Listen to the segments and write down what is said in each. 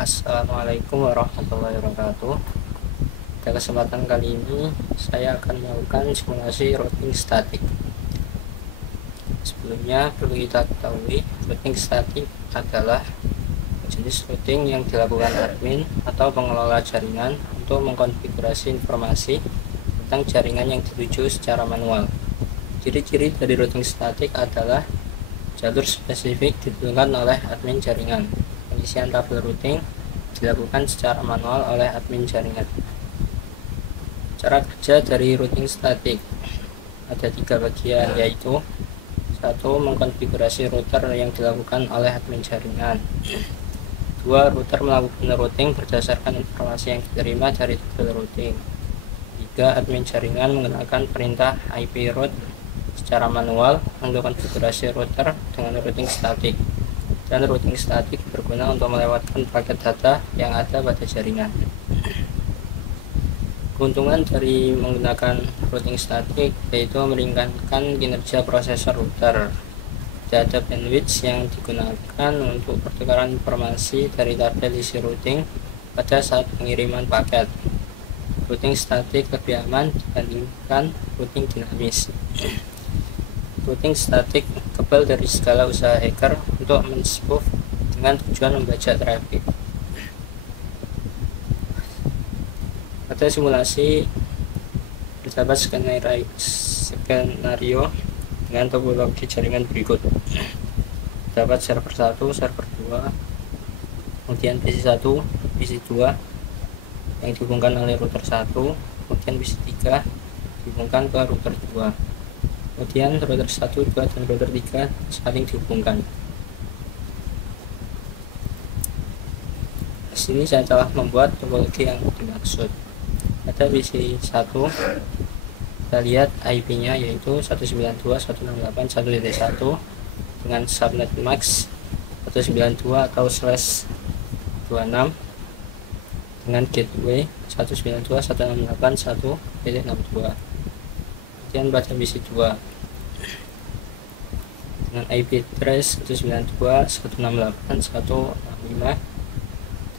Assalamualaikum warahmatullahi wabarakatuh. Pada kesempatan kali ini saya akan melakukan simulasi routing statik. Sebelumnya perlu kita ketahui, routing statik adalah jenis routing yang dilakukan admin atau pengelola jaringan untuk mengkonfigurasi informasi tentang jaringan yang dituju secara manual. Ciri-ciri dari routing statik adalah jalur spesifik ditentukan oleh admin jaringan. Pengisian tabel routing dilakukan secara manual oleh admin jaringan. Cara kerja dari routing statik ada 3 bagian, yaitu 1. Mengkonfigurasi router yang dilakukan oleh admin jaringan. 2. Router melakukan routing berdasarkan informasi yang diterima dari tabel routing. 3. Admin jaringan menggunakan perintah IP route secara manual untuk konfigurasi router dengan routing statik. Dan routing statik berguna untuk melewatkan paket data yang ada pada jaringan. Keuntungan dari menggunakan routing statik yaitu meringankan kinerja prosesor router. Tidak ada bandwidth yang digunakan untuk pertukaran informasi dari tabel isi routing pada saat pengiriman paket. Routing statik lebih aman dibandingkan routing dinamis. Routing statik kebal dari segala usaha hacker untuk men-spoof dengan tujuan membajak traffic. Pada simulasi terdapat skenario dengan topologi jaringan berikut. Terdapat server 1, server 2, kemudian PC1, PC2 yang dihubungkan oleh router 1, kemudian PC3 dihubungkan ke router 2. Kemudian router 1, 2, dan router 3 saling dihubungkan. Di sini saya telah membuat topologi yang dimaksud. Pada PC1 kita lihat IP-nya yaitu 192.168.1.1 dengan subnet max 192 atau /26 dengan gateway 192.168.1.62. Kemudian pada PC2 dengan IP address 192.168.1.65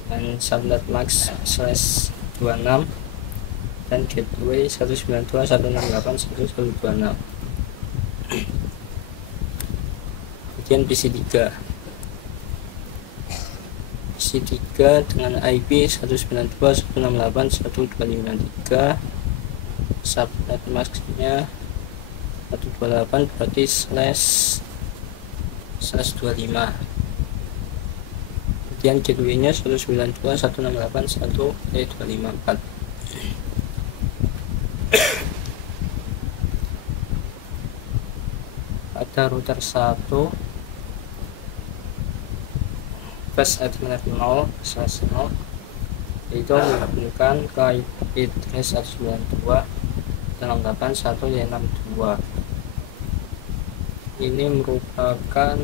dengan subnet max /26 dan gateway 192.168.1.26. Kemudian PC3 dengan IP 192.168.1.253, subnet maxnya 128 berarti /25. Kemudian gateway nya 192.168.1.254. Pada router 1 fast Ethernet 0/0 yaitu menghubungkan ke IP address 192.168.1.62. Ini merupakan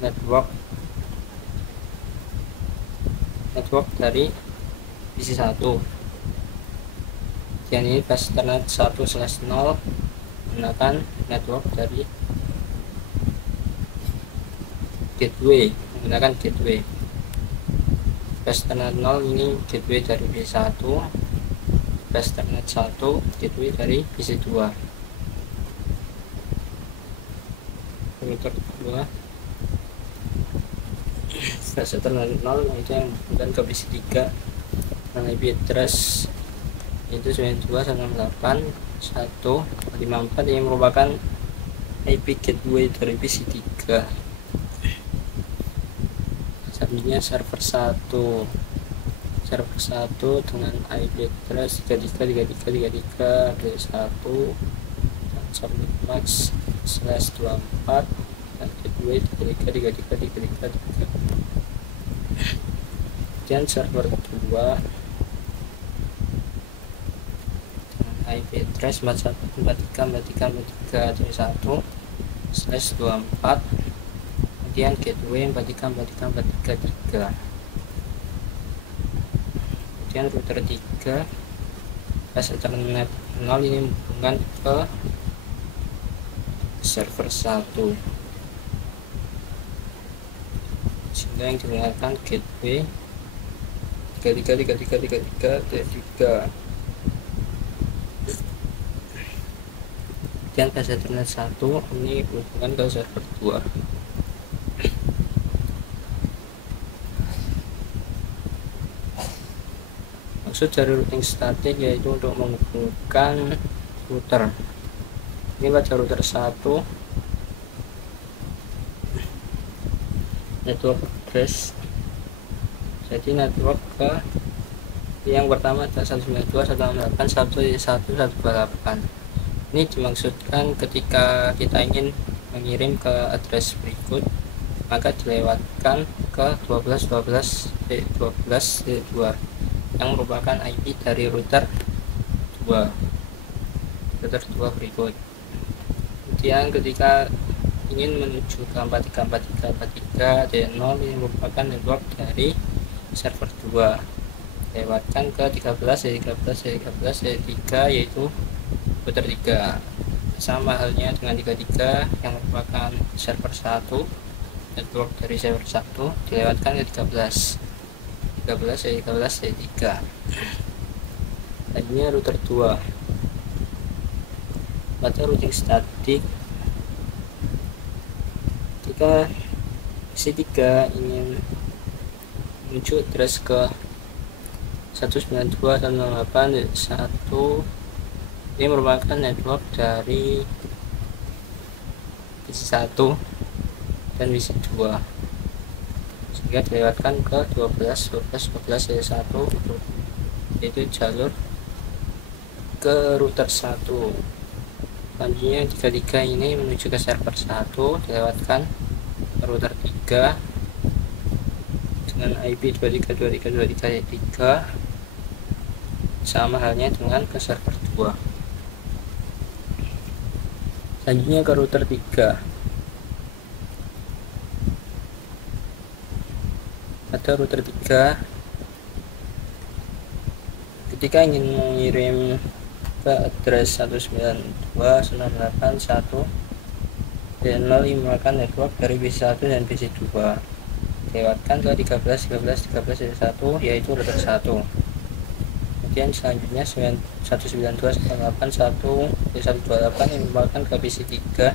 network dari PC1. Dan ini fast Ethernet 1/0 menggunakan network dari gateway, fast Ethernet 0 ini gateway dari PC1, fast Ethernet 1 gateway dari PC2. Router 2 fast Ethernet 0 itu yang menghubungkan ke PC3 dengan IP address yaitu 92.168.1.54 yang merupakan IP gateway dari PC3. Selanjutnya server 1 dengan IP address 33.33.33.1 dan subnet max /24 dan gateway 33.33.33.3. Kemudian server 2 IP address 41.43.43.43.1/24, kemudian gateway 43.43.43.3. Kemudian router 3 fast Ethernet 0 ini menghubungkan ke server 1. sehingga yang digunakan gateway 333333 dan bus Ethernet 1 ini hubungan ke server 2. Maksud dari routing statik yaitu untuk menghubungkan router. Ini pada router 1 network address, jadi network ke yang pertama adalah 192.168.1.1.128. Ini dimaksudkan ketika kita ingin mengirim ke address berikut, maka dilewatkan ke 12.12.12.2 yang merupakan IP dari router 2 berikut. Kemudian ketika ingin menuju ke 434343 D0 ini merupakan network dari server 2, lewatkan ke 13 yaitu router 3. Sama halnya dengan 33 yang merupakan server 1, network dari server 1 dilewatkan ke 13 Tadinya router 2. Pada routing statik, ketika si 3 ingin menuju address ke 192.168.1, ini merupakan network dari PC1 dan PC2, sehingga dilewatkan ke 12.12.12.1 yaitu jalur ke router 1. Selanjutnya 33 ini menuju ke server 1, dilewatkan ke router 3 dengan IP 232323 sama halnya dengan ke server 2. Selanjutnya ke router 3. Pada router 3, ketika ingin mengirim ke address 192.168.1 D0 menggunakan network dari PC1 dan PC2, lewatkan ke 13.13.13.1 yaitu router 1. Kemudian selanjutnya 192.168.1.128 yang merupakan ke PC3,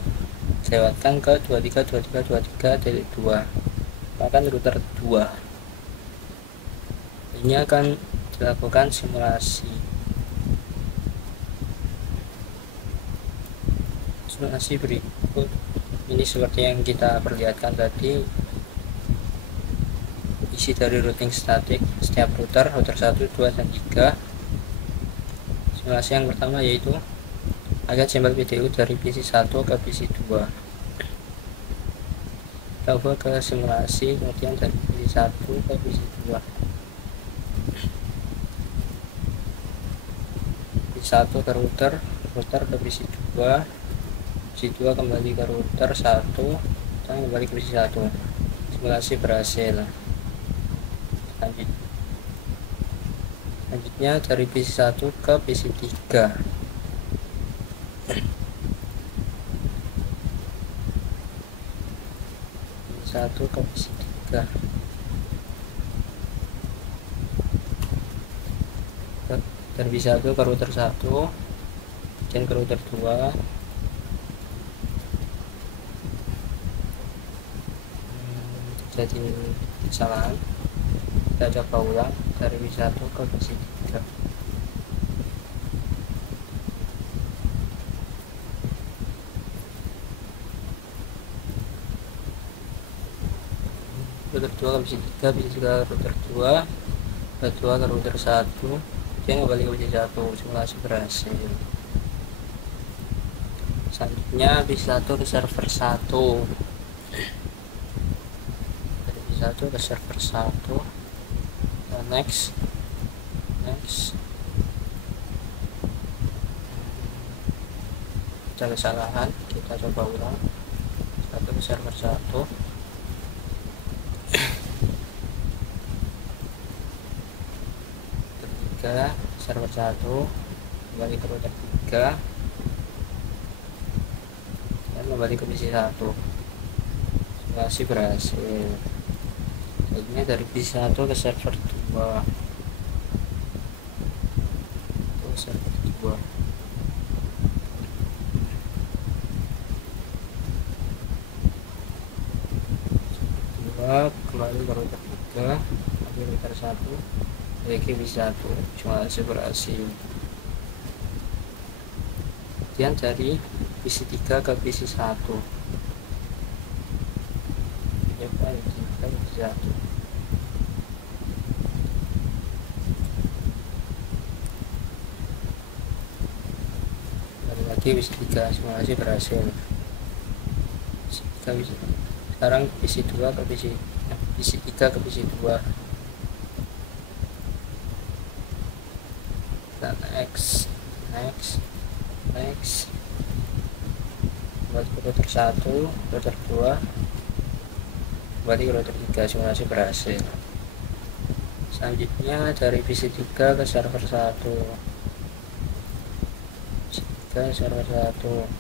lewatkan ke 23.23.23.2 merupakan router 2. Ini akan dilakukan simulasi berikut. Ini seperti yang kita perlihatkan tadi, isi dari routing statik setiap router 1, 2, dan 3. Simulasi yang pertama yaitu agak sampel PDU dari PC1 ke PC2. Coba ke simulasi, kemudian dari PC1 ke PC2. PC1 ke router ke PC2, PC2 kembali ke router 1 dan kembali ke PC1. Simulasi berhasil. Selanjutnya dari PC1 ke PC3. PC1 ke PC3. Dari PC1 ke router 1 dan ke router 2. Jadi kesalahan, kita coba ulang dari PC1 ke PC3. Router 2 ke PC3, PC3 ke router 2, router 2 ke router 1 dan kembali ke PC1. Simulasi berhasil. Selanjutnya PC1 ke server 1, dari PC1 ke server 1. Next ada kesalahan, kita coba ulang. Satu ke server 1, ketiga server 1 kembali ke router 3 dan kembali ke PC1. Simulasi berhasil. baiknya dari PC1 ke server 2 kembali ke router 3, lagi router 1, lagi PC1, simulasi berhasil. Kemudian dari PC3 ke PC1, coba PC1. Lagi PC3, simulasi berhasil. Sekarang PC2 ke PC3 ke PC2, dan next buat router 1, router 2, kembali router 3, simulasi berhasil. Selanjutnya dari PC3 ke server 1, server 1,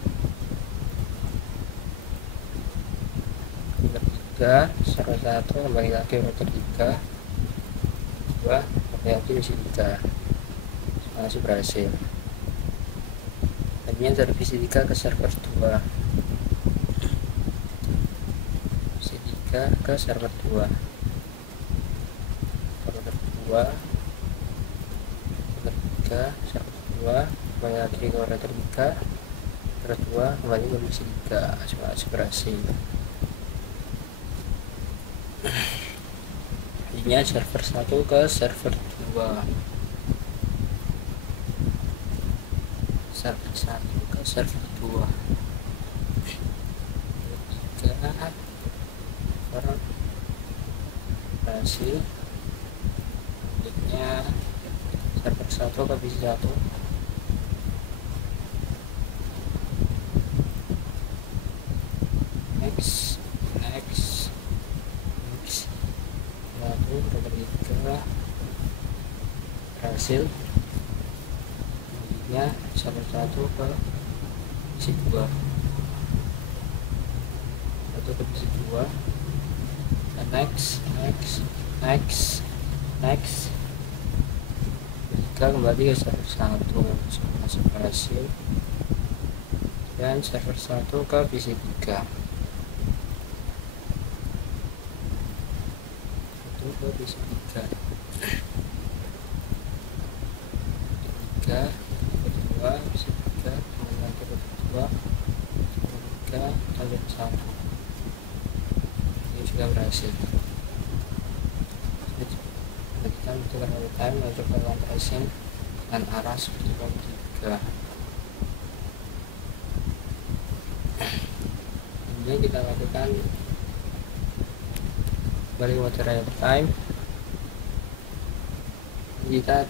server 1, kembali lagi router 3, 2, kembali lagi PC3, masih berhasil. Akhirnya dari PC3 ke server 2, PC3 ke server 2, router 2, router 3, server 2, kembali lagi ke router 3, router 2, kembali ke PC3, masih berhasil. Ini server 1 ke server 2, server 1 ke server 2, 3 berhasil. Selanjutnya server 1 ke PC1, next lalu router 3 berhasil. Kemudian server 1 ke PC2, ke PC2, dan next jika kembali ke server 1, masih berhasil. Dan server 1 ke PC3, ke PC3, kedua PC3, kemudian kedua ketiga, target 1, ini sudah berhasil. Kita menentukan real time menuju ke ruang tracing dengan arah seperti bom 3. Ini kita lakukan kembali mode real time, kita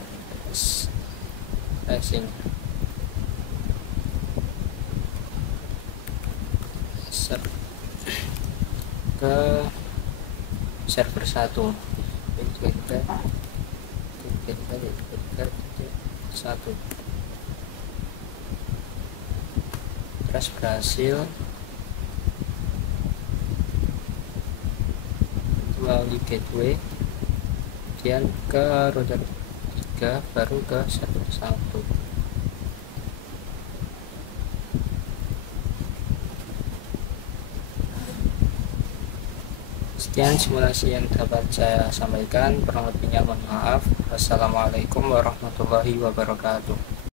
tracing ke server 1, terus berhasil melalui gateway, kemudian ke router 3, baru ke server 1. Sekian simulasi yang dapat saya sampaikan, kurang lebihnya mohon maaf. Wassalamualaikum warahmatullahi wabarakatuh.